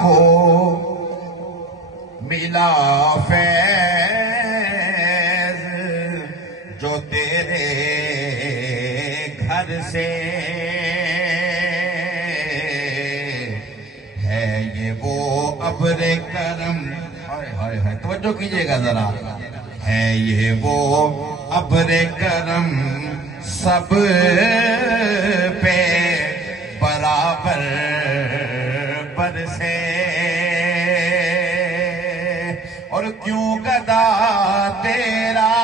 کو ملا فیض جو تیرے گھر سے ہے، یہ وہ ابر کرم، ہائے ہائے ہائے توجہ کیجئے گا ذرا، ہے یہ وہ ابر کرم سب پہ برابر برسے، اور کیوں گدا تیرا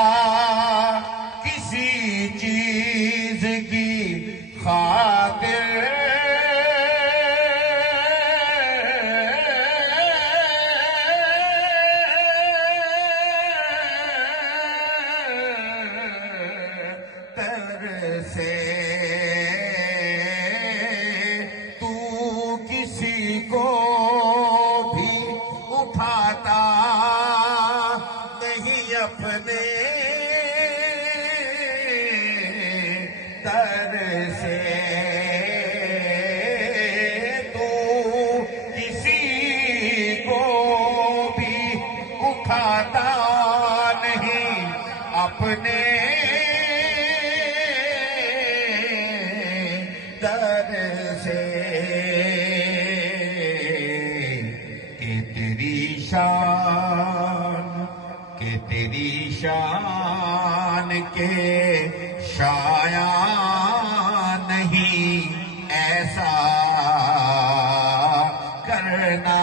کسی چیز کی خاطر ترسے، تو کسی کو بھی اٹھاتا نہیں اپنے در سے، تو کسی کو بھی اٹھاتا نہیں اپنے در سے، کہ تیری شان کے شایان نہیں ایسا کرنا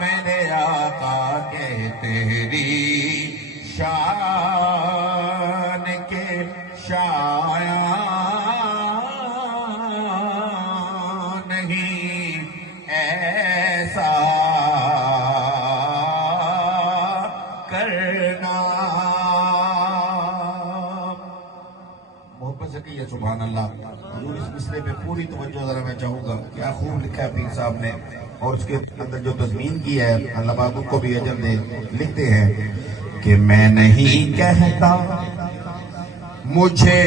میرے آقا، کہ تیری شان کے شایان نہیں ایسا کرنا۔ محبت سے کہیے سبحان اللہ۔ حضور اس مسئلے پہ پوری توجہ ذرا میں چاہوں گا، کیا خوب لکھا ہے پیر صاحب نے، اور اس کے اندر جو تضمین کی ہے اللہ پاک کو بھی اجر دے۔ لکھتے ہیں کہ میں نہیں کہتا مجھے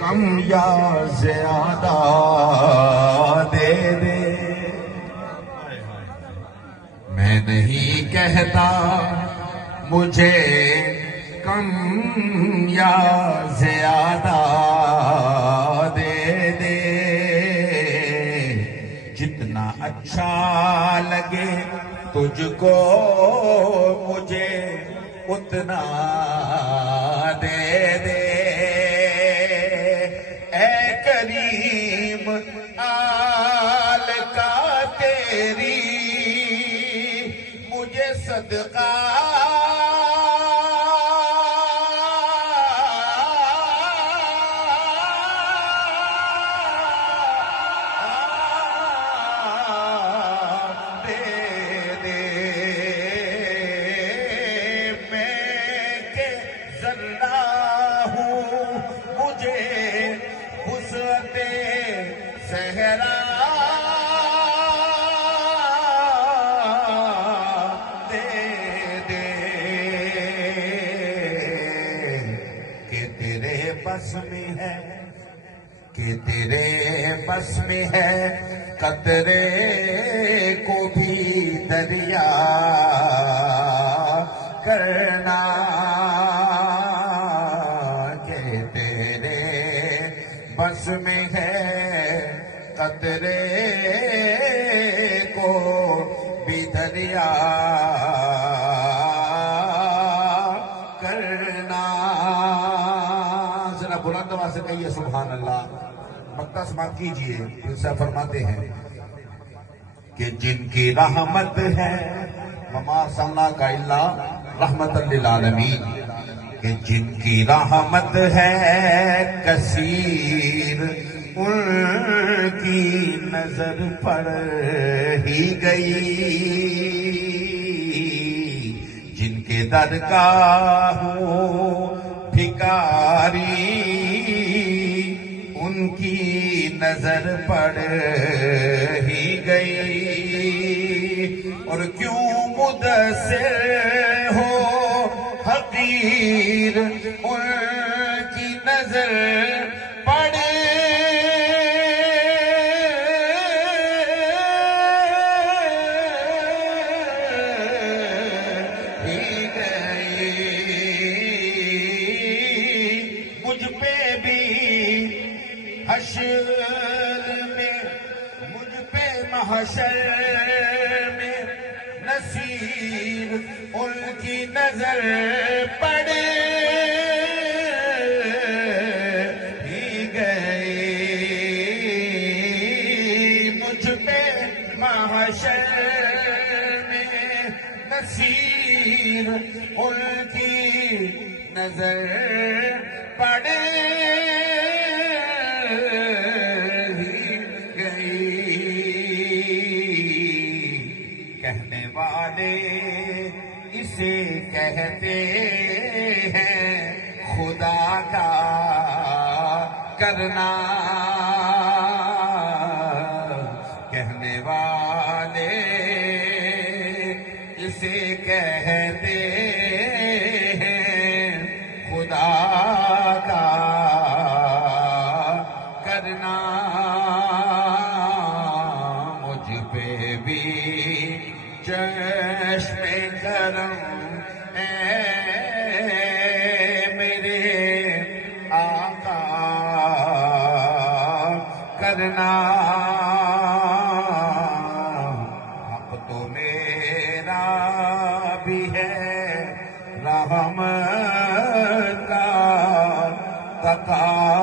کم یا زیادہ دے دے، میں نہیں کہتا مجھے کم یا زیادہ دے دے، جتنا اچھا لگے تجھ کو مجھے اتنا دے دے، اے کریم آل کا تیری مجھے صدقہ صحرا دے دے، کہ تیرے بس میں ہے، کہ تیرے بس میں ہے قطرے کو بھی دریا کرنا، کہ تیرے بس میں ہے قطرے کو بھی دریا کرنا۔ ذرا بلند آواز سے کہیے سبحان اللہ۔ مقطع سماعت کیجئے، پھر سے فرماتے ہیں کہ جن کی رحمت ہے وما ارسلناک الا رحمۃ للعالمین، کہ جن کی رحمت ہے کثیر ان کی نظر پڑ ہی گئی، جن کے درگاہ ہوں بھکاری ان کی نظر پڑ ہی گئی، اور کیوں مدثر ہو حقیر ان کی نظر پڑے محشر میں نصیر ان کی نظر پڑے ہی گئی مجھ پہ محشر میں نصیر ان کی نظر پڑے کہنے والے اسے کہتے ہیں خدا کا کرنا کہنے والے اسے کہتے ہیں خدا کا کرنا مجھ پہ بھی چشم کرم اے میرے آقا کرنا حق تو میرا بھی ہے رحمت کا تقاضا